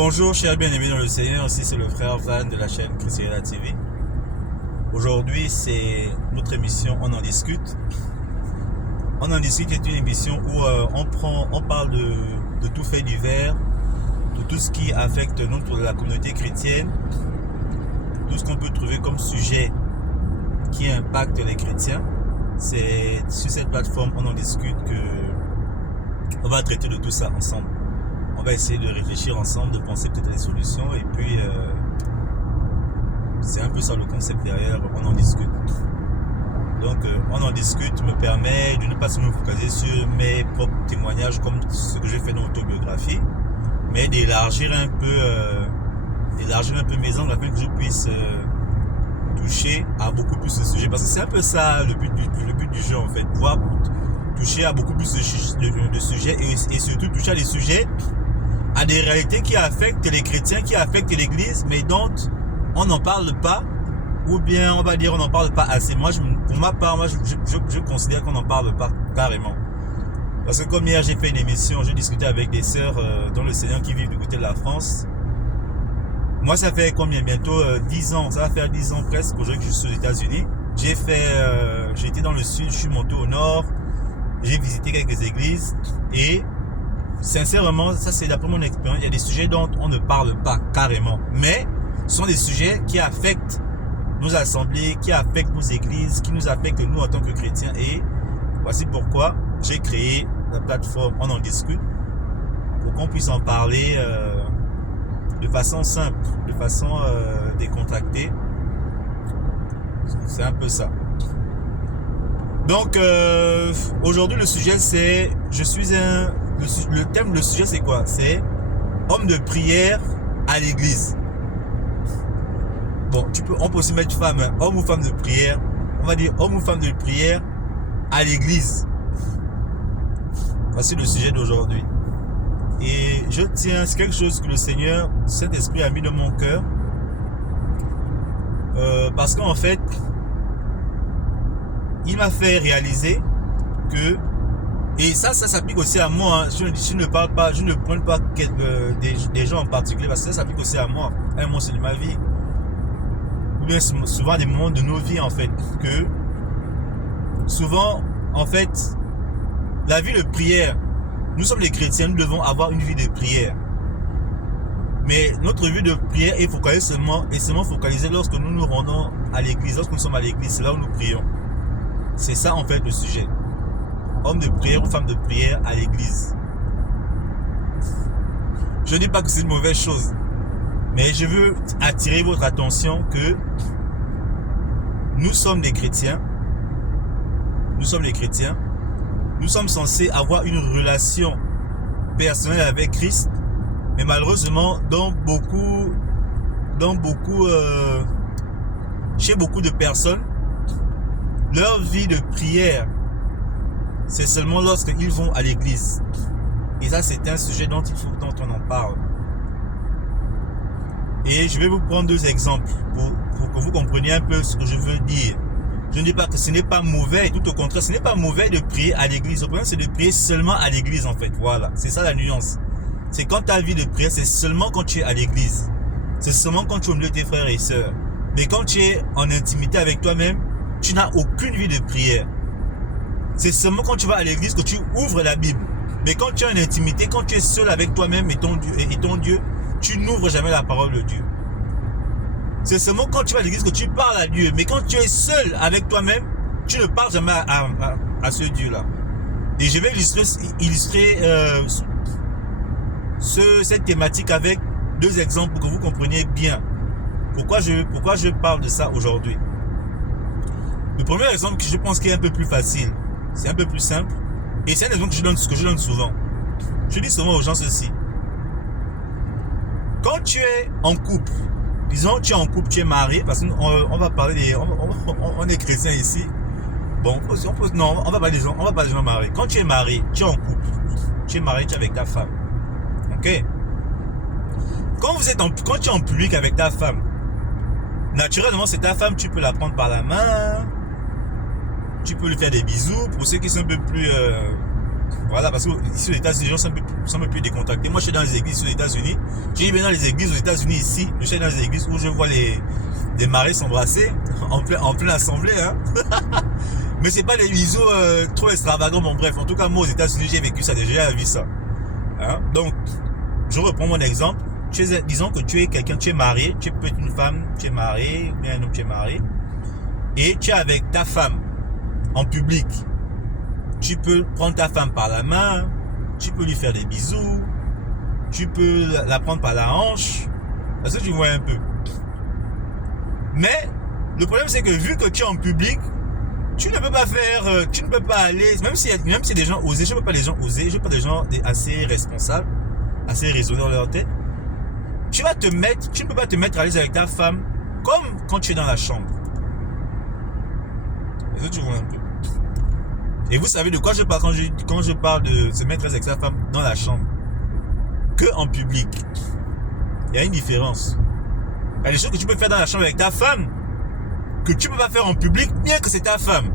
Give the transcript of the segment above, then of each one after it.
Bonjour chers bien-aimés dans le Seigneur, ici c'est le frère Van de la chaîne Christiana TV. Aujourd'hui c'est notre émission On en discute. On en discute est une émission où on parle de tout fait divers, de tout ce qui affecte la communauté chrétienne, tout ce qu'on peut trouver comme sujet qui impacte les chrétiens. C'est sur cette plateforme On en discute que on va traiter de tout ça ensemble. On va essayer de réfléchir ensemble, de penser peut-être à des solutions et puis c'est un peu ça le concept derrière On en discute. Donc On en discute me permet de ne pas seulement me focaliser sur mes propres témoignages comme ce que j'ai fait dans l'autobiographie, mais d'élargir un peu mes angles afin que je puisse toucher à beaucoup plus de sujets, parce que c'est un peu ça le but du jeu en fait, pouvoir toucher à beaucoup plus de sujets et surtout toucher à des sujets, à des réalités qui affectent les chrétiens, qui affectent l'église, mais dont on n'en parle pas, ou bien on va dire on n'en parle pas assez. Pour ma part, je considère qu'on n'en parle pas carrément. Parce que comme hier j'ai fait une émission, j'ai discuté avec des sœurs dans le Seigneur qui vivent du côté de la France. Moi ça fait combien, bientôt 10 ans, ça va faire 10 ans presque aujourd'hui que je suis aux États-Unis. J'ai été dans le sud, je suis monté au nord, j'ai visité quelques églises et sincèrement, ça c'est d'après mon expérience, il y a des sujets dont on ne parle pas carrément, mais ce sont des sujets qui affectent nos assemblées, qui affectent nos églises, qui nous affectent nous en tant que chrétiens. Et voici pourquoi j'ai créé la plateforme On en discute, pour qu'on puisse en parler de façon simple, de façon décontractée. C'est un peu ça. Donc aujourd'hui le sujet c'est, le sujet c'est quoi? C'est homme de prière à l'église. Bon, on peut aussi mettre femme, hein, homme ou femme de prière. On va dire homme ou femme de prière à l'église. Voici le sujet d'aujourd'hui. Et c'est quelque chose que le Seigneur, Saint-Esprit a mis dans mon cœur. Parce qu'en fait, il m'a fait réaliser que, et ça s'applique aussi à moi, hein. Je ne parle pas, je ne prends pas des gens en particulier, parce que ça s'applique aussi à moi, c'est de ma vie. Ou bien souvent des moments de nos vies en fait, que souvent en fait, la vie de prière, nous sommes les chrétiens, nous devons avoir une vie de prière. Mais notre vie de prière est focalisée seulement focalisée lorsque nous nous rendons à l'église, lorsque nous sommes à l'église, c'est là où nous prions. C'est ça en fait le sujet. Homme de prière ou femme de prière à l'église. Je ne dis pas que c'est une mauvaise chose, mais je veux attirer votre attention que nous sommes des chrétiens. Nous sommes les chrétiens. Nous sommes censés avoir une relation personnelle avec Christ, mais malheureusement, chez beaucoup de personnes, leur vie de prière, c'est seulement lorsqu'ils vont à l'église. Et ça, c'est un sujet dont on en parle. Et je vais vous prendre deux exemples pour que vous compreniez un peu ce que je veux dire. Je ne dis pas que ce n'est pas mauvais, tout au contraire, ce n'est pas mauvais de prier à l'église. Le problème, c'est de prier seulement à l'église, en fait. Voilà, c'est ça la nuance. C'est quand ta vie de prière, c'est seulement quand tu es à l'église. C'est seulement quand tu es au milieu de tes frères et sœurs. Mais quand tu es en intimité avec toi-même, tu n'as aucune vie de prière. C'est seulement quand tu vas à l'église que tu ouvres la Bible. Mais quand tu es en intimité, quand tu es seul avec toi-même et ton Dieu, tu n'ouvres jamais la parole de Dieu. C'est seulement quand tu vas à l'église que tu parles à Dieu. Mais quand tu es seul avec toi-même, tu ne parles jamais à ce Dieu-là. Et je vais illustrer cette thématique avec deux exemples pour que vous compreniez bien pourquoi je parle de ça aujourd'hui. Le premier exemple que je pense qui est un peu plus facile, c'est un peu plus simple, et c'est un exemple que je donne souvent. Je dis souvent aux gens ceci. Quand tu es en couple, disons tu es en couple, tu es marié, parce qu'on va parler on est chrétien ici. Bon, on va parler des gens mariés. Quand tu es marié, tu es en couple, tu es marié, tu es avec ta femme. Ok? Quand tu es en public avec ta femme, naturellement c'est ta femme, tu peux la prendre par la main, tu peux lui faire des bisous. Pour ceux qui sont un peu plus Voilà, parce que ici aux États-Unis, les gens sont un peu plus décontractés. Moi, je suis dans les églises aux États-Unis. J'ai dit, dans les églises aux États-Unis ici, je suis dans les églises où je vois les maris s'embrasser en pleine assemblée. Hein. Mais c'est pas des bisous trop extravagants, bon bref. En tout cas, moi, aux États-Unis, j'ai vécu ça déjà, j'ai vu ça. Hein. Donc, je reprends mon exemple. Disons que tu es quelqu'un, tu es marié, tu peux être une femme, tu es marié, ou bien un homme, tu es marié. Et tu es avec ta femme en public. Tu peux prendre ta femme par la main, tu peux lui faire des bisous, tu peux la prendre par la hanche, parce que tu vois un peu. Mais le problème c'est que vu que tu es en public, tu ne peux pas faire, tu ne peux pas aller, même si des gens osés, je ne veux pas des gens osés, je veux pas des gens assez responsables, assez raisonnés dans leur tête. Tu ne peux pas te mettre à l'aise avec ta femme comme quand tu es dans la chambre. Est-ce que tu vois un peu? Et vous savez de quoi je parle quand je parle de se mettre avec sa femme dans la chambre que en public. Il y a une différence. Il y a des choses que tu peux faire dans la chambre avec ta femme que tu ne peux pas faire en public bien que c'est ta femme.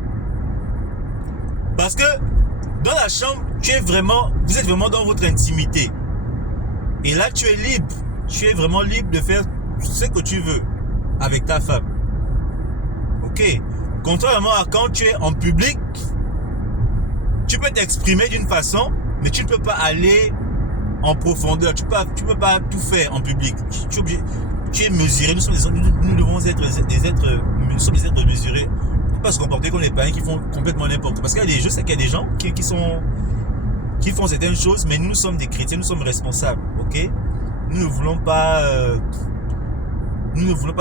Parce que dans la chambre, vous êtes vraiment dans votre intimité. Et là, tu es libre. Tu es vraiment libre de faire ce que tu veux avec ta femme. Ok. Contrairement à quand tu es en public, tu peux t'exprimer d'une façon, mais tu ne peux pas aller en profondeur. Tu peux pas tout faire en public. Tu es mesuré. Nous devons être des êtres mesurés. On ne peut pas se comporter comme les païens qui font complètement n'importe quoi. Parce je sais qu'il y a des gens qui font certaines choses, mais nous sommes des chrétiens, nous sommes responsables. Ok? Nous ne voulons pas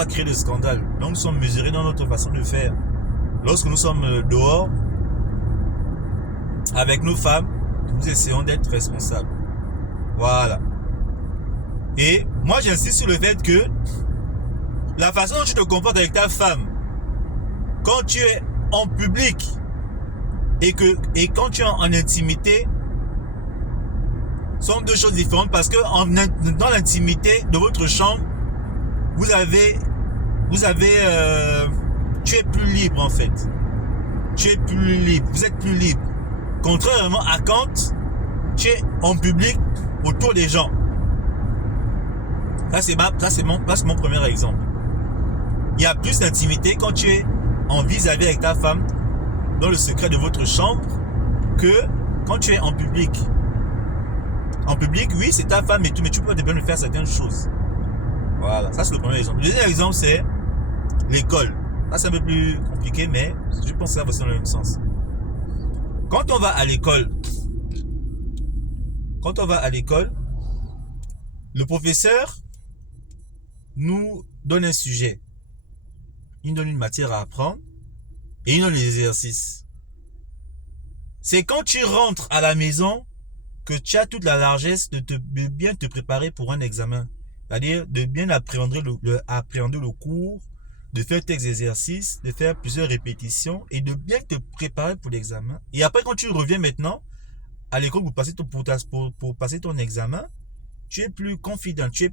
créer de scandale. Donc nous sommes mesurés dans notre façon de faire. Lorsque nous sommes dehors, avec nos femmes, nous essayons d'être responsables. Voilà. Et moi, j'insiste sur le fait que la façon dont tu te comportes avec ta femme, quand tu es en public et quand tu es en intimité, sont deux choses différentes parce que dans l'intimité de votre chambre, tu es plus libre en fait. Tu es plus libre. Vous êtes plus libre. Contrairement à quand tu es en public autour des gens. Ça c'est mon premier exemple. Il y a plus d'intimité quand tu es en vis-à-vis avec ta femme dans le secret de votre chambre que quand tu es en public. En public, oui, c'est ta femme et tout, mais tu peux te permettre de faire certaines choses. Voilà, ça c'est le premier exemple. Le deuxième exemple, c'est l'école. Là, c'est un peu plus compliqué, mais je pense que ça va dans le même sens. Quand on va à l'école, le professeur nous donne un sujet. Il nous donne une matière à apprendre et il nous donne les exercices. C'est quand tu rentres à la maison que tu as toute la largesse de bien te préparer pour un examen. C'est-à-dire de bien appréhender le cours, de faire tes exercices, de faire plusieurs répétitions et de bien te préparer pour l'examen. Et après, quand tu reviens maintenant à l'école pour passer ton examen, tu es plus confident, tu es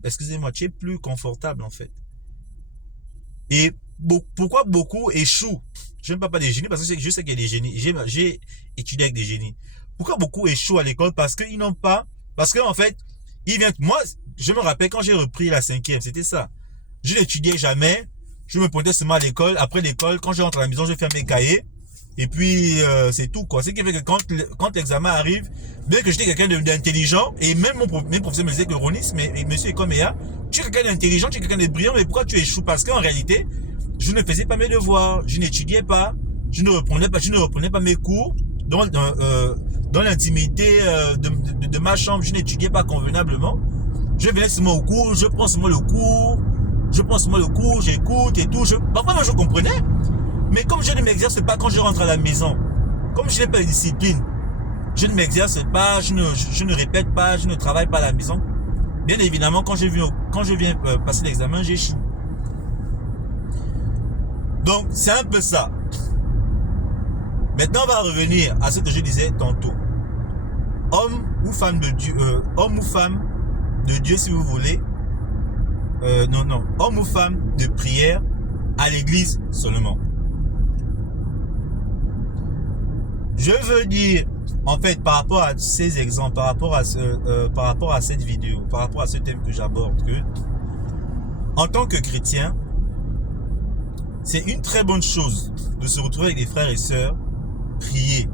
plus confortable en fait. Et pourquoi beaucoup échouent? Je ne parle pas des génies parce que je sais qu'il y a des génies. J'ai étudié avec des génies. Pourquoi beaucoup échouent à l'école? Parce qu'en fait, moi, je me rappelle quand j'ai repris la 5e, c'était ça. Je n'étudiais jamais. Je me pointais seulement à l'école. Après l'école, quand je rentre à la maison, je fais mes cahiers. Et puis, c'est tout, quoi. Ce qui fait que quand l'examen arrive, bien que j'étais quelqu'un d'intelligent, et même mes professeurs me disaient que Ronis, mais monsieur Ekomeya, tu es quelqu'un d'intelligent, tu es quelqu'un de brillant, mais pourquoi tu échoues? Parce qu'en réalité, je ne faisais pas mes devoirs, je n'étudiais pas, je ne reprenais pas mes cours dans l'intimité de ma chambre, je n'étudiais pas convenablement. Je venais seulement au cours, je prends seulement le cours, j'écoute et tout. Parfois, moi, je comprenais. Mais comme je ne m'exerce pas quand je rentre à la maison, comme je n'ai pas de discipline, je ne m'exerce pas, je ne répète pas, je ne travaille pas à la maison. Bien évidemment, quand je viens passer l'examen, j'échoue. Donc, c'est un peu ça. Maintenant, on va revenir à ce que je disais tantôt. Homme ou femme de Dieu, si vous voulez. Homme ou femme de prière à l'église seulement. Je veux dire en fait, par rapport à ces exemples, par rapport à cette vidéo, par rapport à ce thème que j'aborde, que en tant que chrétien, c'est une très bonne chose de se retrouver avec des frères et sœurs, prier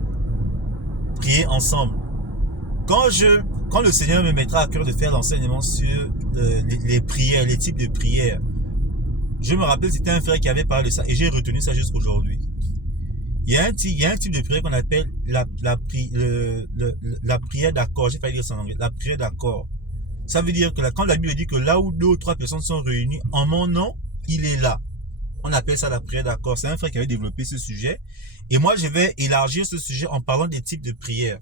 ensemble. Quand le Seigneur me mettra à cœur de faire l'enseignement sur les prières, les types de prières, je me rappelle, c'était un frère qui avait parlé de ça et j'ai retenu ça jusqu'aujourd'hui. Il y a un type de prière qu'on appelle la prière d'accord. J'ai failli dire ça en anglais. La prière d'accord. Ça veut dire que quand la Bible dit que là où 2 ou 3 personnes sont réunies en mon nom, il est là. On appelle ça la prière d'accord. C'est un frère qui avait développé ce sujet. Et moi, je vais élargir ce sujet en parlant des types de prières.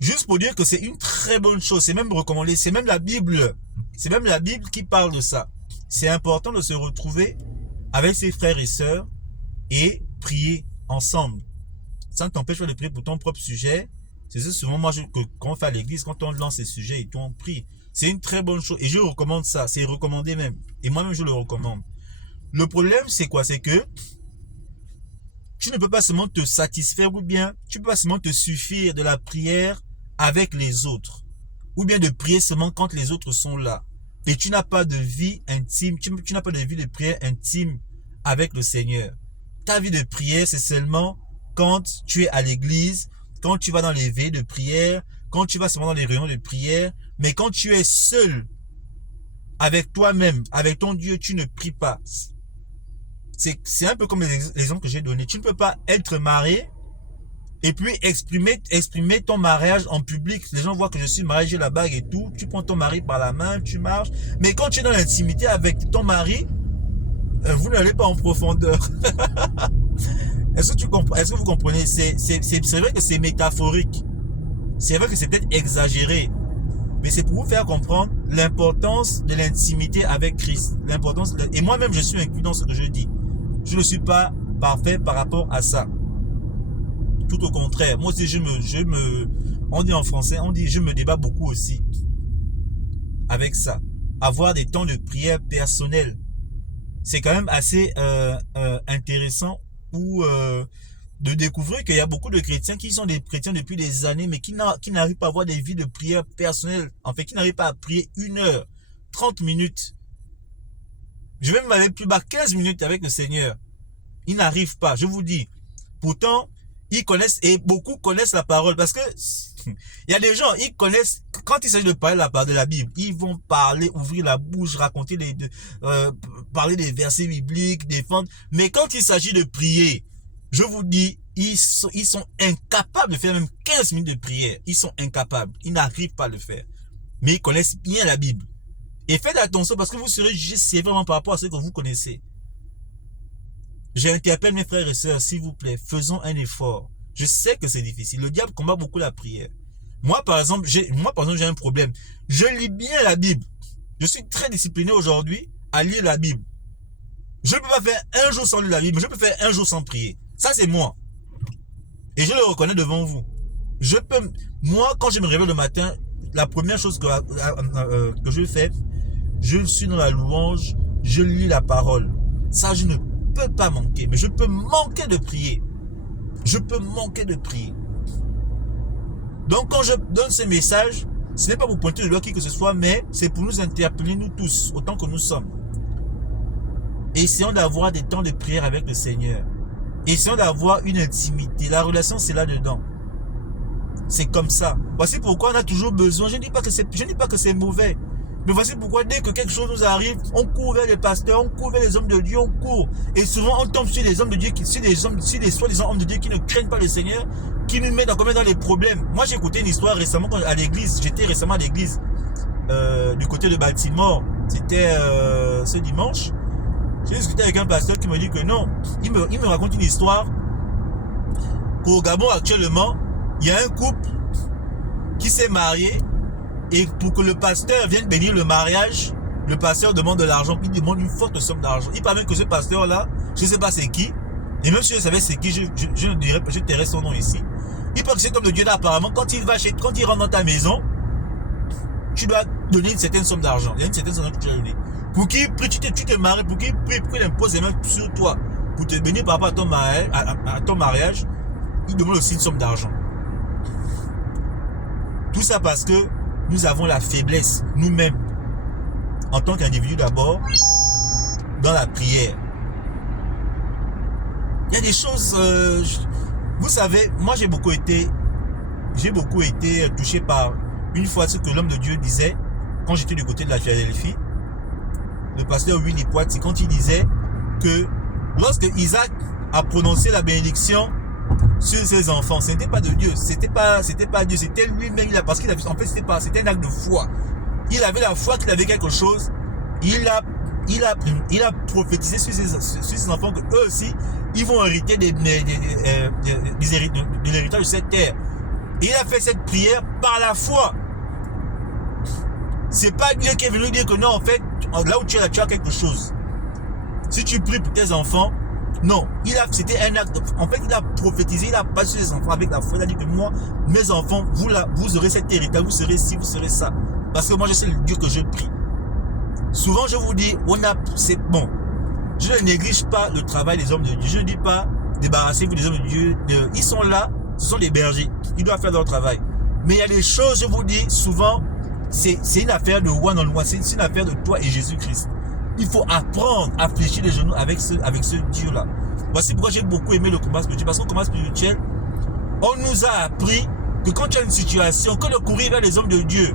Juste pour dire que c'est une très bonne chose. C'est même recommandé. C'est même la Bible. C'est même la Bible qui parle de ça. C'est important de se retrouver avec ses frères et sœurs et prier ensemble. Ça ne t'empêche pas de prier pour ton propre sujet. C'est souvent moi quand on fait à l'église, quand on lance ces sujets et tout, on prie. C'est une très bonne chose et je recommande ça. C'est recommandé même. Et moi-même, je le recommande. Le problème, c'est quoi? C'est que tu ne peux pas seulement te satisfaire ou bien tu ne peux pas seulement te suffire de la prière avec les autres. Ou bien de prier seulement quand les autres sont là. Et tu n'as pas de vie intime, tu n'as pas de vie de prière intime avec le Seigneur. Ta vie de prière, c'est seulement quand tu es à l'église, quand tu vas dans les veillées de prière, quand tu vas seulement dans les réunions de prière, mais quand tu es seul avec toi-même, avec ton Dieu, tu ne pries pas. C'est un peu comme l'exemple que j'ai donné. Tu ne peux pas être marié et puis exprimer ton mariage en public. Les gens voient que je suis marié, j'ai la bague et tout. Tu prends ton mari par la main, tu marches. Mais quand tu es dans l'intimité avec ton mari, vous n'allez pas en profondeur. Est-ce que vous comprenez? C'est vrai que c'est métaphorique. C'est vrai que c'est peut-être exagéré. Mais c'est pour vous faire comprendre l'importance de l'intimité avec Christ. Et moi-même, je suis inclus dans ce que je dis. Je ne suis pas parfait par rapport à ça. Tout au contraire. Moi aussi, on dit en français, on dit je me débat beaucoup aussi avec ça. Avoir des temps de prière personnels. C'est quand même assez intéressant de découvrir qu'il y a beaucoup de chrétiens qui sont des chrétiens depuis des années, mais qui n'arrivent pas à avoir des vies de prière personnelles. En fait, qui n'arrivent pas à prier 1 heure, 30 minutes. Je vais même aller plus bas, 15 minutes avec le Seigneur. Ils n'arrivent pas, je vous dis. Pourtant, ils connaissent, et beaucoup connaissent la parole, parce que il y a des gens, ils connaissent, quand il s'agit de parler de la Bible, ils vont parler, ouvrir la bouche, raconter parler des versets bibliques, défendre. Mais quand il s'agit de prier, je vous dis, ils sont incapables de faire même 15 minutes de prière. Ils sont incapables. Ils n'arrivent pas à le faire. Mais ils connaissent bien la Bible. Et faites attention parce que vous serez jugés sévèrement par rapport à ce que vous connaissez. J'interpelle mes frères et sœurs, s'il vous plaît, faisons un effort. Je sais que c'est difficile. Le diable combat beaucoup la prière. Moi, par exemple, j'ai un problème. Je lis bien la Bible. Je suis très discipliné aujourd'hui à lire la Bible. Je ne peux pas faire un jour sans lire la Bible, mais je peux faire un jour sans prier. Ça, c'est moi. Et je le reconnais devant vous. Moi, quand je me réveille le matin, la première chose que je fais, je suis dans la louange, je lis la parole. Ça, je ne peux pas manquer. Mais je peux manquer de prier. Je peux manquer de prier. Donc, quand je donne ce message, ce n'est pas pour pointer le doigt qui que ce soit, mais c'est pour nous interpeller, nous tous, autant que nous sommes. Essayons d'avoir des temps de prière avec le Seigneur. Essayons d'avoir une intimité. La relation, c'est là-dedans. C'est comme ça. Voici pourquoi on a toujours besoin. Je ne dis pas que c'est mauvais. Mais voici pourquoi dès que quelque chose nous arrive, on court vers les pasteurs, on court vers les hommes de Dieu, on court. Et souvent, on tombe sur des hommes de Dieu, sur des soi-disant hommes de Dieu qui ne craignent pas le Seigneur, qui nous mettent dans les problèmes. Moi, j'ai écouté une histoire récemment à l'église. J'étais récemment à l'église du côté de Baltimore. C'était ce dimanche. J'ai discuté avec un pasteur qui me dit que non. Il me raconte une histoire qu'au Gabon actuellement, il y a un couple qui s'est marié et pour que le pasteur vienne bénir le mariage, le pasteur demande de l'argent, il demande une forte somme d'argent. Il paraît que ce pasteur-là, je ne sais pas c'est qui, et même si je savais c'est qui, je tairais son nom ici. Il paraît que cet homme de Dieu là, apparemment, quand il rentre dans ta maison, tu dois donner une certaine somme d'argent. Il y a une certaine somme que tu dois donner. Pour qu'il prie, tu te maries, pour qu'il prie, pour qu'il impose les mains sur toi, pour te bénir par rapport à ton mariage, il demande aussi une somme d'argent. Tout ça parce que nous avons la faiblesse, nous-mêmes, en tant qu'individu d'abord, dans la prière. Il y a des choses, vous savez, moi j'ai beaucoup été touché par une fois ce que l'homme de Dieu disait quand j'étais du côté de la Philadelphie. Le pasteur Willy Poit, c'est quand il disait que lorsque Isaac a prononcé la bénédiction sur ses enfants, ce n'était pas de Dieu, c'était pas Dieu, c'était lui-même, parce qu'il avait, en fait, c'était un acte de foi. Il avait la foi qu'il avait quelque chose. Il a prophétisé sur ses enfants que eux aussi, ils vont hériter de l'héritage de cette terre. Et il a fait cette prière par la foi. C'est pas Dieu qui est venu dire que non, en fait, là où tu as quelque chose. Si tu pries pour tes enfants, non, c'était un acte. En fait, il a prophétisé, il a passé ses enfants avec la foi. Il a dit que moi, mes enfants, vous aurez cet héritage, vous serez ci, vous serez ça. Parce que moi, je sais le Dieu que je prie. Souvent, je vous dis, c'est bon. Je ne néglige pas le travail des hommes de Dieu. Je ne dis pas, débarrassez-vous des hommes de Dieu. Ils sont là, ce sont des bergers. Ils doivent faire leur travail. Mais il y a des choses, je vous dis, souvent, c'est une affaire de one-on-one. C'est une affaire de toi et Jésus-Christ. Il faut apprendre à fléchir les genoux avec ce Dieu-là. Voici pourquoi j'ai beaucoup aimé le combat spirituel. Parce qu'au combat spirituel, on nous a appris que quand tu as une situation, que de courir vers les hommes de Dieu,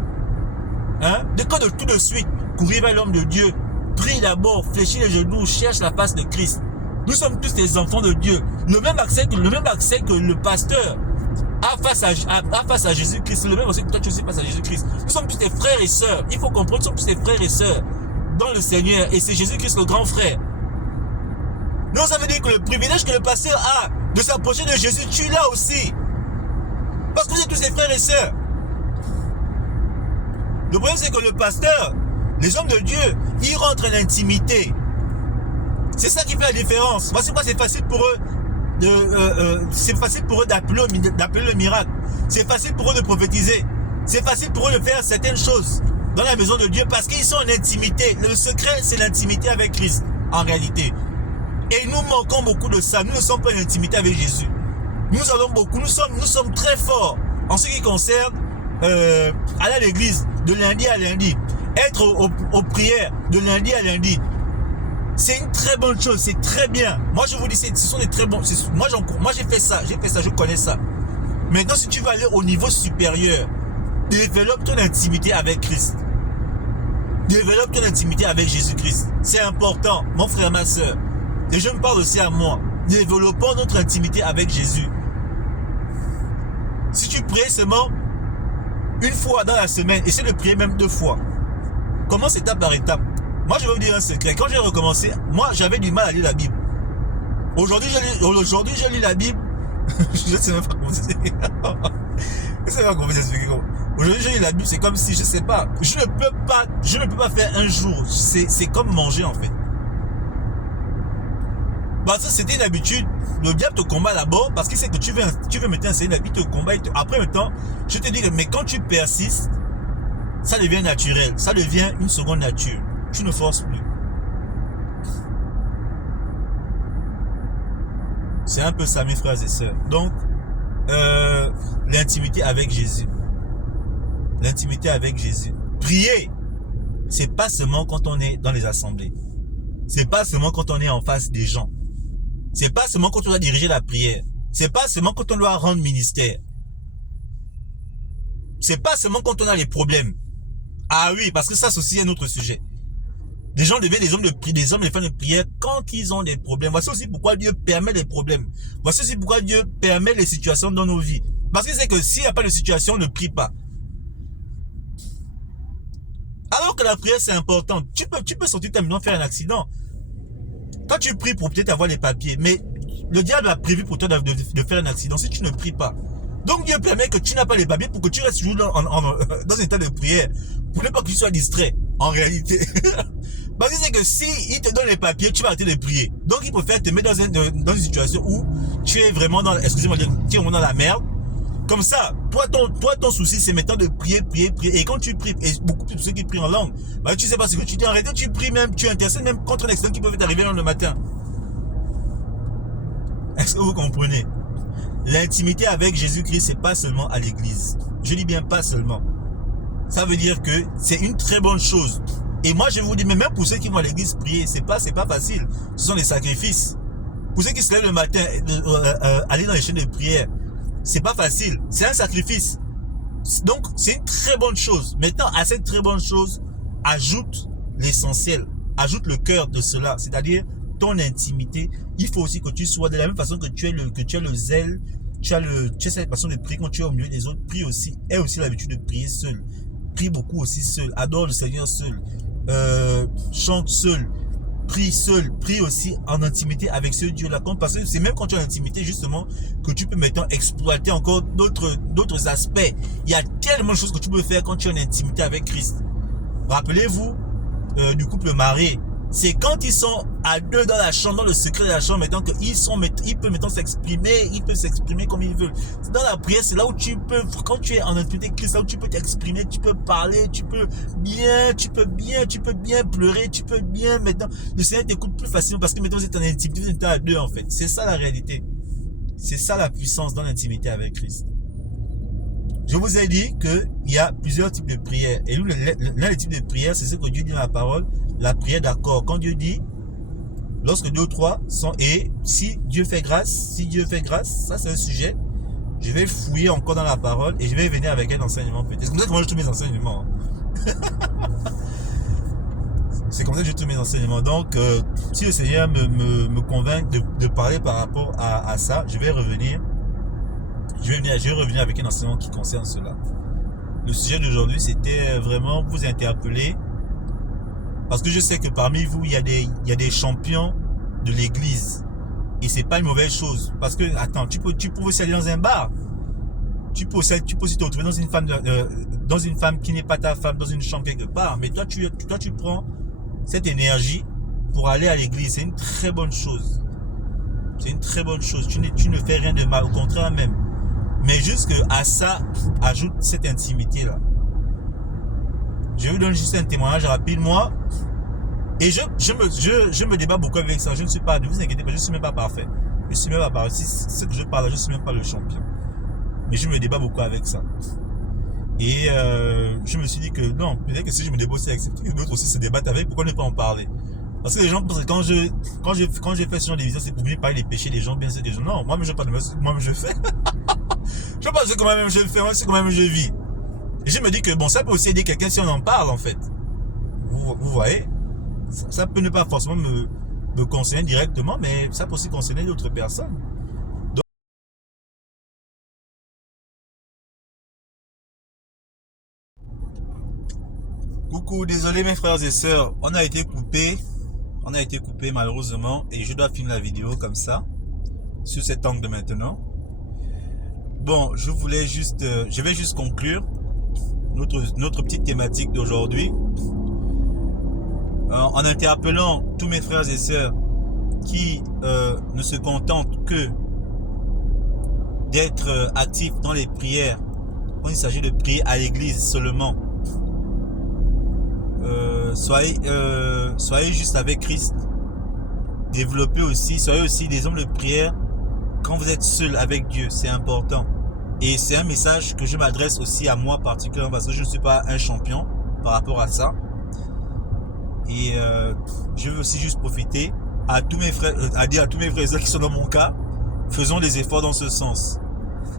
de tout de suite, courir vers l'homme de Dieu, prie d'abord, fléchis les genoux, cherche la face de Christ. Nous sommes tous des enfants de Dieu. Le même accès que le pasteur a face à Jésus-Christ, le même accès que toi tu as aussi face à Jésus-Christ. Nous sommes tous des frères et sœurs. Il faut comprendre, nous sommes tous des frères et sœurs dans le Seigneur, et c'est Jésus-Christ le grand frère. Donc ça veut dire que le privilège que le pasteur a de s'approcher de Jésus, tu l'as aussi. Parce que vous êtes tous des frères et sœurs. Le problème c'est que le pasteur, les hommes de Dieu, ils rentrent en intimité. C'est ça qui fait la différence. Voici pourquoi c'est facile pour eux d'appeler le miracle. C'est facile pour eux de prophétiser. C'est facile pour eux de faire certaines choses dans la maison de Dieu parce qu'ils sont en intimité. Le secret, c'est l'intimité avec Christ, en réalité. Et nous manquons beaucoup de ça. Nous ne sommes pas en intimité avec Jésus. Nous avons beaucoup, nous sommes très forts en ce qui concerne aller à l'église de lundi à lundi, être aux prières de lundi à lundi. C'est une très bonne chose, c'est très bien. Moi je vous dis, ce sont des très bons. Moi j'ai fait ça, je connais ça. Maintenant si tu veux aller au niveau supérieur, développe ton intimité avec Christ. Développe ton intimité avec Jésus-Christ. C'est important, mon frère, ma soeur. Et je me parle aussi à moi. Développons notre intimité avec Jésus. Si tu pries seulement une fois dans la semaine, essaie de prier même 2 fois. Commence étape par étape. Moi, je vais vous dire un secret. Quand j'ai recommencé, moi, j'avais du mal à lire la Bible. Aujourd'hui, je lis la Bible. Je ne sais même pas comment s'expliquer. Je ne sais pas comment s'expliquer. Aujourd'hui, je lis la Bible, c'est comme si, je ne sais pas. Je ne peux pas faire un jour. C'est comme manger, en fait. Parce que c'était une habitude. Le diable te combat d'abord parce qu'il sait que tu veux me t'enseigner la vie, te combat. Après, maintenant, je te dis que, mais quand tu persistes, ça devient naturel. Ça devient une seconde nature. Tu ne forces plus. C'est un peu ça, mes frères et sœurs. Donc, l'intimité avec Jésus. L'intimité avec Jésus. Prier, c'est pas seulement quand on est dans les assemblées. C'est pas seulement quand on est en face des gens. C'est pas seulement quand on doit diriger la prière. C'est pas seulement quand on doit rendre ministère. C'est pas seulement quand on a les problèmes. Ah oui, parce que ça, c'est aussi un autre sujet. Les gens deviennent des hommes et femmes de prière quand ils ont des problèmes. Voici aussi pourquoi Dieu permet les problèmes. Voici aussi pourquoi Dieu permet les situations dans nos vies. Parce qu'il sait que s'il n'y a pas de situation, ne prie pas. Alors que la prière, c'est important. Tu peux sortir terminant faire un accident. Quand tu pries pour peut-être avoir les papiers, mais le diable a prévu pour toi de faire un accident si tu ne pries pas. Donc Dieu permet que tu n'as pas les papiers pour que tu restes toujours dans un état de prière. Pour ne pas que tu sois distrait, en réalité. Parce que c'est que si il te donne les papiers, tu vas arrêter de prier. Donc il préfère te mettre dans une situation où tu es vraiment dans, excusez-moi, tu es vraiment dans la merde. Comme ça, toi ton souci, c'est maintenant de prier. Et quand tu pries, et beaucoup plus de ceux qui prient en langue, bah, tu sais pas ce que tu dis. En réalité, tu pries même, tu intercèdes même contre un accident qui peut t'arriver le matin. Est-ce que vous comprenez? L'intimité avec Jésus-Christ, c'est pas seulement à l'église. Je dis bien pas seulement. Ça veut dire que c'est une très bonne chose. Et moi, je vous dis, mais même pour ceux qui vont à l'église prier, c'est pas facile. Ce sont des sacrifices. Pour ceux qui se lèvent le matin, aller dans les chaînes de prière, c'est pas facile. C'est un sacrifice. Donc, c'est une très bonne chose. Maintenant, à cette très bonne chose, ajoute l'essentiel. Ajoute le cœur de cela. C'est-à-dire, ton intimité. Il faut aussi que tu sois de la même façon que tu as le zèle, tu as cette façon de prier quand tu es au milieu des autres. Prie aussi. Aie aussi l'habitude de prier seul. Prie beaucoup aussi seul. Adore le Seigneur seul. Chante seul. Prie seul, prie aussi en intimité avec ce Dieu-là. Parce que c'est même quand tu es en intimité, justement, que tu peux maintenant exploiter encore d'autres aspects. Il y a tellement de choses que tu peux faire quand tu es en intimité avec Christ. Rappelez-vous du couple marié. C'est quand ils sont à deux dans la chambre, dans le secret de la chambre, maintenant ils peuvent maintenant s'exprimer comme ils veulent. Dans la prière, c'est là où tu peux, quand tu es en intimité avec Christ, là où tu peux t'exprimer, tu peux parler, tu peux bien pleurer, tu peux bien maintenant. Le Seigneur t'écoute plus facilement parce que maintenant vous êtes en intimité, vous êtes à deux en fait. C'est ça la réalité. C'est ça la puissance dans l'intimité avec Christ. Je vous ai dit qu'il y a plusieurs types de prières. Et l'un des types de prières, c'est ce que Dieu dit dans la parole, la prière d'accord. Quand Dieu dit, lorsque deux ou trois sont, et si Dieu fait grâce, ça c'est un sujet, je vais fouiller encore dans la parole et je vais venir avec un enseignement peut-être. C'est comme ça que moi je tous mes enseignements. C'est comme ça que j'ai tous mes enseignements. Donc, si le Seigneur me convainc de parler par rapport à ça, je vais revenir. Je vais revenir avec un enseignement qui concerne cela. Le sujet d'aujourd'hui, c'était vraiment vous interpeller. Parce que je sais que parmi vous, il y a des champions de l'église. Et c'est pas une mauvaise chose. Parce que, attends, tu peux aussi aller dans un bar. Tu peux aussi te retrouver dans une femme qui n'est pas ta femme, dans une chambre quelque part. Mais toi, tu prends cette énergie pour aller à l'église. C'est une très bonne chose. C'est une très bonne chose. Tu ne fais rien de mal. Au contraire même. Mais juste à ça, ajoute cette intimité-là. Je vous donne juste un témoignage rapide. Moi, et je me débat beaucoup avec ça. Je ne suis pas, ne vous inquiétez pas, je ne suis même pas parfait. Je ne suis même pas parfait. Si ce que je parle, je ne suis même pas le champion. Mais je me débat beaucoup avec ça. Et je me suis dit que non, peut-être que si je me débat aussi avec d'autres aussi se débattent avec, pourquoi ne pas en parler? Parce que les gens pensent que quand je fais ce genre de vidéos, c'est pour venir parler des péchés des gens, bien sûr des gens. Non, moi-même je parle de moi-même je fais. Je pense que moi-même je fais, moi c'est quand même je vis. Et je me dis que bon, ça peut aussi aider quelqu'un si on en parle en fait. Vous voyez, ça peut ne pas forcément me concerner directement, mais ça peut aussi concerner d'autres personnes. Donc, coucou, désolé mes frères et sœurs, on a été coupé malheureusement et je dois finir la vidéo comme ça, sur cet angle de maintenant. Bon, je vais juste conclure notre petite thématique d'aujourd'hui en interpellant tous mes frères et sœurs qui ne se contentent que d'être actifs dans les prières quand il s'agit de prier à l'église seulement. Soyez juste avec Christ. Développez aussi, soyez aussi des hommes de prière quand vous êtes seul avec Dieu, c'est important. Et c'est un message que je m'adresse aussi à moi particulièrement parce que je ne suis pas un champion par rapport à ça. Et je veux aussi juste profiter à tous mes frères, à dire à tous mes frères et sœurs qui sont dans mon cas, faisons des efforts dans ce sens.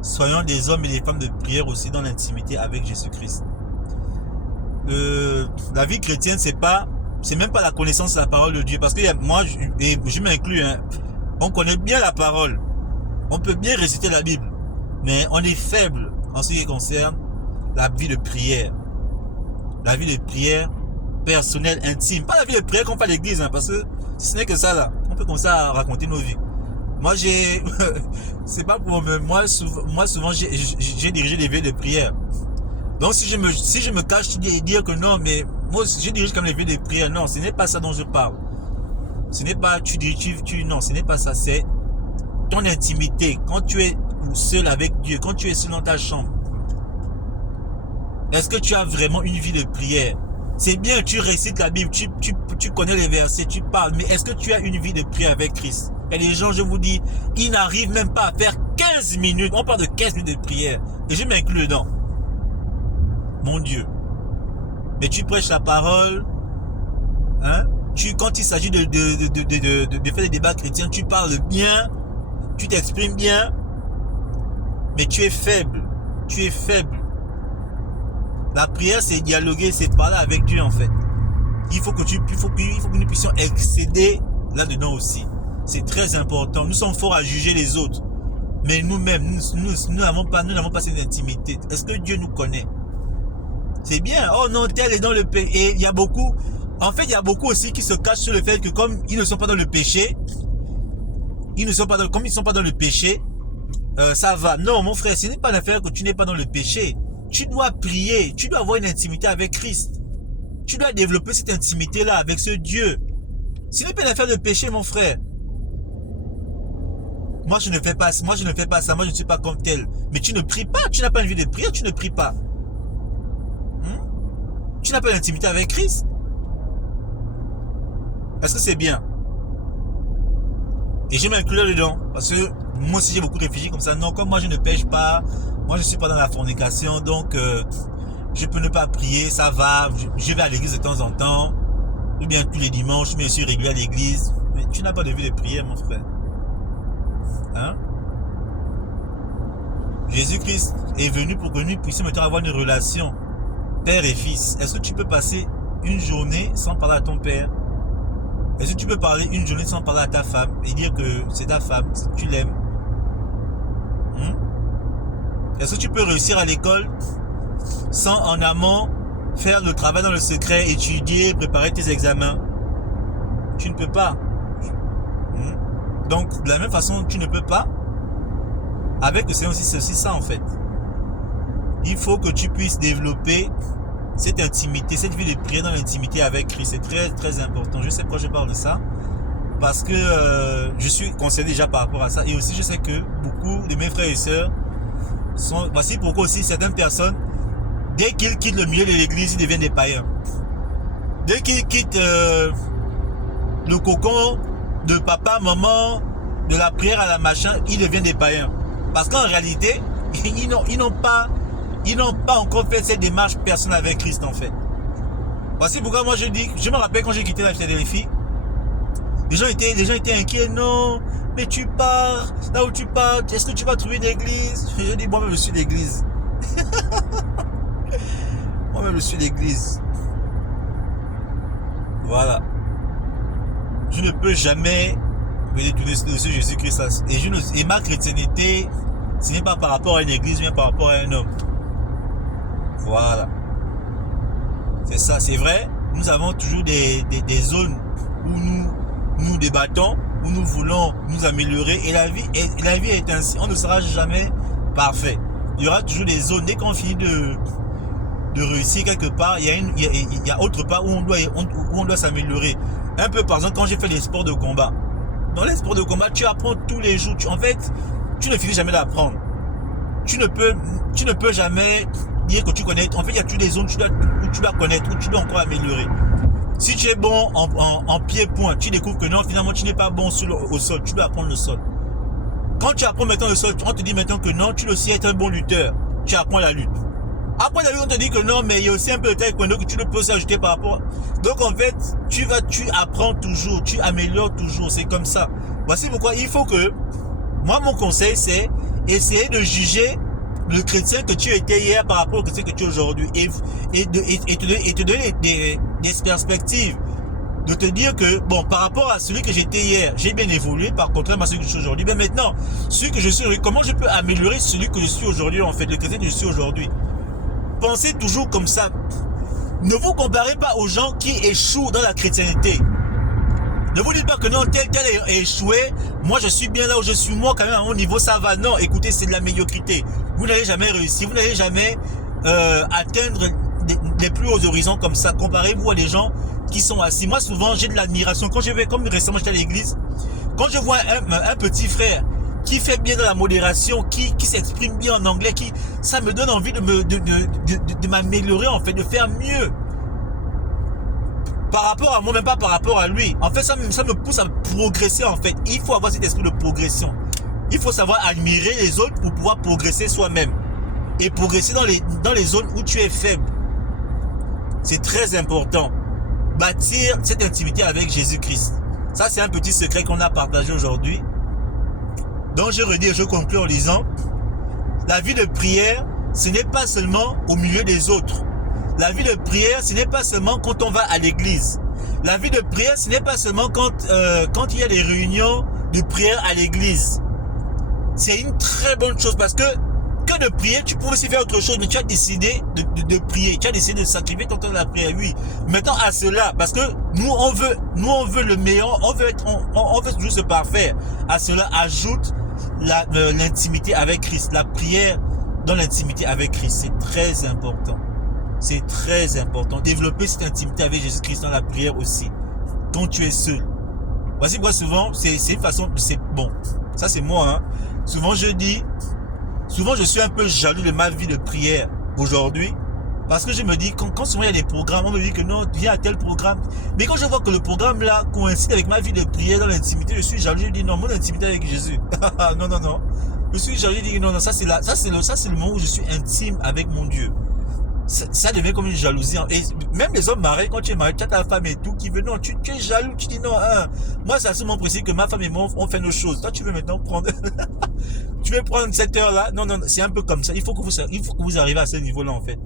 Soyons des hommes et des femmes de prière aussi dans l'intimité avec Jésus-Christ. La vie chrétienne, c'est même pas la connaissance de la parole de Dieu. Parce que moi, je m'inclus, hein, on connaît bien la parole. On peut bien réciter la Bible. Mais on est faible en ce qui concerne la vie de prière. La vie de prière personnelle, intime. Pas la vie de prière qu'on fait à l'église, hein, parce que si ce n'est que ça là, on peut commencer à raconter nos vies. Moi c'est pas pour moi souvent j'ai dirigé des veilles de prière. Donc si je me cache et dire que non, mais moi je dirige comme les veilles de prière, non, ce n'est pas ça dont je parle. Ce n'est pas non, ce n'est pas ça, c'est ton intimité, quand tu es seul avec Dieu, quand tu es seul dans ta chambre. Est-ce que tu as vraiment une vie de prière? C'est bien, tu récites la Bible, tu connais les versets, tu parles, mais est-ce que tu as une vie de prière avec Christ? Et les gens, je vous dis, ils n'arrivent même pas à faire 15 minutes, on parle de 15 minutes de prière. Et je m'inclus dedans. Mon Dieu. Mais tu prêches la parole, hein? Quand il s'agit de faire des débats chrétiens, tu parles bien, tu t'exprimes bien, mais tu es faible. Tu es faible. La prière, c'est dialoguer, c'est parler avec Dieu en fait. Il faut que nous puissions excéder là-dedans aussi. C'est très important. Nous sommes forts à juger les autres. Mais nous-mêmes, nous n'avons pas cette intimité. Est-ce que Dieu nous connaît? C'est bien. Oh non, tel est dans le péché. Et il y a beaucoup, en fait, il y a beaucoup aussi qui se cachent sur le fait que comme ils ne sont pas dans le péché, comme ils ne sont pas dans le péché, ça va. Non, mon frère, ce n'est pas l'affaire que tu n'es pas dans le péché. Tu dois prier. Tu dois avoir une intimité avec Christ. Tu dois développer cette intimité-là avec ce Dieu. Ce n'est pas l'affaire de péché, mon frère. Moi, je ne fais pas ça. Moi, je ne suis pas comme tel. Mais tu ne pries pas. Tu n'as pas envie de prier. Tu ne pries pas. Tu n'as pas d'intimité avec Christ. Est-ce que c'est bien? Et je m'inclus là-dedans. Parce que moi aussi, j'ai beaucoup réfléchi comme ça. Non, comme moi, je ne pêche pas. Moi, je ne suis pas dans la fornication. Donc, je peux ne pas prier. Ça va. Je vais à l'église de temps en temps. Ou bien tous les dimanches, je me suis régulier à l'église. Mais tu n'as pas de vie de prière, mon frère. Hein? Jésus-Christ est venu pour que nous puissions maintenant avoir une relation père et fils. Est-ce que tu peux passer une journée sans parler à ton père? Est-ce que tu peux parler une journée sans parler à ta femme et dire que c'est ta femme, tu l'aimes? Est-ce que tu peux réussir à l'école sans en amont faire le travail dans le secret, étudier, préparer tes examens? Tu ne peux pas. Donc, de la même façon, tu ne peux pas. Avec le Seigneur aussi, c'est aussi ça en fait. Il faut que tu puisses développer cette intimité, cette vie de prière dans l'intimité avec Christ. C'est très très important. Je sais pourquoi je parle de ça. Parce que je suis concerné déjà par rapport à ça. Et aussi, je sais que beaucoup de mes frères et sœurs sont... Voici pourquoi aussi certaines personnes, dès qu'ils quittent le milieu de l'église, ils deviennent des païens. Dès qu'ils quittent le cocon de papa, maman, de la prière à la machin, ils deviennent des païens. Parce qu'en réalité, ils n'ont pas encore fait cette démarche personnelle avec Christ en fait. Voici pourquoi moi je dis, je me rappelle quand j'ai quitté la Philadelphie, les gens étaient inquiets. Non, mais tu pars, là où tu pars, est-ce que tu vas trouver une église? Je dis, moi-même je suis l'église. Moi-même je suis l'église. Voilà. Je ne peux jamais me détourner de ce Jésus-Christ. Et ma chrétienté, ce n'est pas par rapport à une église, mais par rapport à un homme. Voilà. C'est ça, c'est vrai. Nous avons toujours des zones où nous débattons, où nous voulons nous améliorer. Et la vie est ainsi. On ne sera jamais parfait. Il y aura toujours des zones. Dès qu'on finit de réussir quelque part, il y a autre part où on doit s'améliorer. Un peu par exemple quand j'ai fait les sports de combat. Dans les sports de combat, tu apprends tous les jours. En fait, tu ne finis jamais d'apprendre. Tu ne peux jamais dire que tu connais. En fait, il y a toutes les zones où tu dois connaître, où tu dois encore améliorer. Si tu es bon en pied-point, tu découvres que non, finalement, tu n'es pas bon au sol. Tu dois apprendre le sol. Quand tu apprends maintenant le sol, on te dit maintenant que non, tu dois aussi être un bon lutteur. Tu apprends la lutte. Après la lutte, on te dit que non, mais il y a aussi un peu de taekwondo que tu ne peux s'ajouter par rapport. Donc en fait, tu apprends toujours, tu améliores toujours. C'est comme ça. Voici pourquoi il faut que, moi mon conseil c'est essayer de juger le chrétien que tu étais hier par rapport au chrétien que tu es aujourd'hui et te donner des perspectives. De te dire que, bon, par rapport à celui que j'étais hier, j'ai bien évolué, par contre, à celui que je suis aujourd'hui. Mais maintenant, celui que je suis aujourd'hui, comment je peux améliorer celui que je suis aujourd'hui, en fait, le chrétien que je suis aujourd'hui? Pensez toujours comme ça. Ne vous comparez pas aux gens qui échouent dans la chrétienté. Ne vous dites pas que non, tel a échoué, moi je suis bien là où je suis, moi quand même à mon niveau ça va. Non, écoutez, c'est de la médiocrité. Vous n'allez jamais réussir, vous n'allez jamais atteindre les plus hauts horizons comme ça. Comparez-vous à des gens qui sont assis. Moi souvent j'ai de l'admiration. Quand je vais, comme récemment j'étais à l'église, quand je vois un petit frère qui fait bien dans la modération, qui s'exprime bien en anglais, ça me donne envie de m'améliorer en fait, de faire mieux. Par rapport à moi, même pas par rapport à lui. En fait, ça me pousse à progresser en fait. Il faut avoir cet esprit de progression. Il faut savoir admirer les autres pour pouvoir progresser soi-même. Et progresser dans les zones où tu es faible. C'est très important. Bâtir cette intimité avec Jésus-Christ. Ça, c'est un petit secret qu'on a partagé aujourd'hui. Donc, je redis et je conclue en disant, la vie de prière, ce n'est pas seulement au milieu des autres. La vie de prière, ce n'est pas seulement quand on va à l'église. La vie de prière, ce n'est pas seulement quand il y a des réunions de prière à l'église. C'est une très bonne chose parce que de prier, tu peux aussi faire autre chose, mais tu as décidé de prier, tu as décidé de sacrifier ton temps de la prière, oui. Maintenant à cela, parce que nous on veut le meilleur, on veut toujours se parfaire. À cela ajoute l'intimité avec Christ, la prière dans l'intimité avec Christ, c'est très important. C'est très important. Développer cette intimité avec Jésus-Christ dans la prière aussi. Quand tu es seul. Voici moi souvent, c'est une façon, c'est bon. Ça c'est moi, hein. Souvent je suis un peu jaloux de ma vie de prière aujourd'hui. Parce que je me dis, quand souvent il y a des programmes, on me dit que non, viens à tel programme. Mais quand je vois que le programme là coïncide avec ma vie de prière dans l'intimité, je suis jaloux, je dis non, mon intimité avec Jésus. non. Je suis jaloux, je dis non, ça c'est le moment où je suis intime avec mon Dieu. Ça devient comme une jalousie. Et même les hommes mariés, quand tu es marié, tu as ta femme et tout, qui veut, non, tu es jaloux, tu dis non, hein. Moi, c'est absolument précis que ma femme et moi, on fait nos choses. Toi, tu veux maintenant prendre, tu veux prendre cette heure-là. Non, c'est un peu comme ça. Il faut que vous arrivez à ce niveau-là, en fait.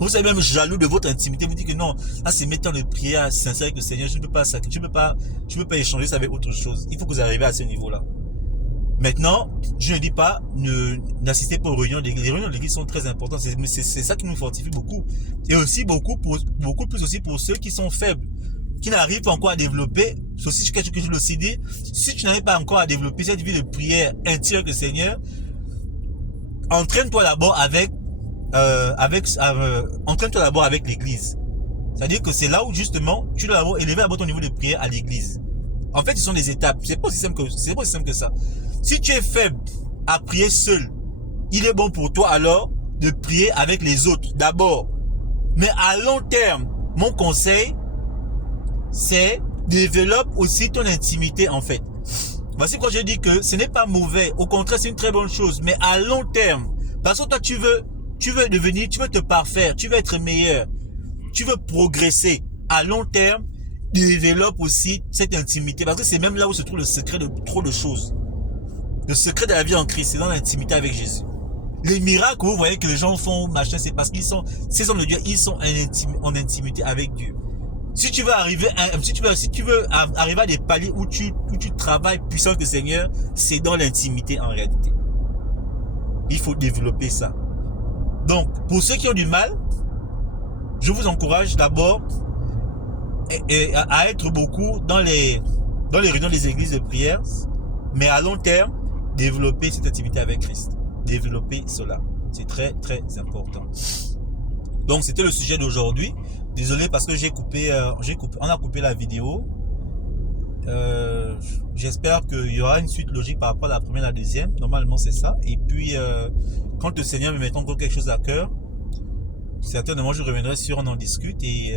Vous êtes même jaloux de votre intimité. Vous dites que non, là, c'est mes temps de prière sincère avec le Seigneur. Je ne peux pas échanger ça avec autre chose. Il faut que vous arrivez à ce niveau-là. Maintenant, je ne dis pas, n'assistez pas aux réunions d'église. Les réunions d'église sont très importantes. C'est ça qui nous fortifie beaucoup. Et aussi beaucoup plus aussi pour ceux qui sont faibles, qui n'arrivent pas encore à développer. C'est aussi quelque chose que je le aussi dit. Si tu n'arrives pas encore à développer cette vie de prière intime avec le Seigneur, entraîne-toi d'abord entraîne-toi d'abord avec l'église. C'est-à-dire que c'est là où justement, tu dois élever d'abord ton niveau de prière à l'église. En fait, ce sont des étapes. C'est pas aussi simple que ça. Si tu es faible à prier seul, il est bon pour toi alors de prier avec les autres d'abord. Mais à long terme, mon conseil, c'est développe aussi ton intimité en fait. Voici pourquoi je dis que ce n'est pas mauvais. Au contraire, c'est une très bonne chose. Mais à long terme, parce que toi, tu veux te parfaire, tu veux être meilleur, tu veux progresser. À long terme, développe aussi cette intimité. Parce que c'est même là où se trouve le secret de trop de choses. Le secret de la vie en Christ, c'est dans l'intimité avec Jésus. Les miracles que vous voyez que les gens font, machin, c'est parce ces hommes de Dieu, ils sont en intimité avec Dieu. Si tu veux arriver à des paliers où tu travailles puissant que le Seigneur, c'est dans l'intimité en réalité. Il faut développer ça. Donc, pour ceux qui ont du mal, je vous encourage d'abord à être beaucoup dans les réunions des églises de prière, mais à long terme, développer cette intimité avec Christ. Développer cela. C'est très, très important. Donc, c'était le sujet d'aujourd'hui. Désolé parce que on a coupé la vidéo. J'espère qu'il y aura une suite logique par rapport à la première et la deuxième. Normalement, c'est ça. Et puis, quand le Seigneur me met encore quelque chose à cœur, certainement, je reviendrai sur, on en discute et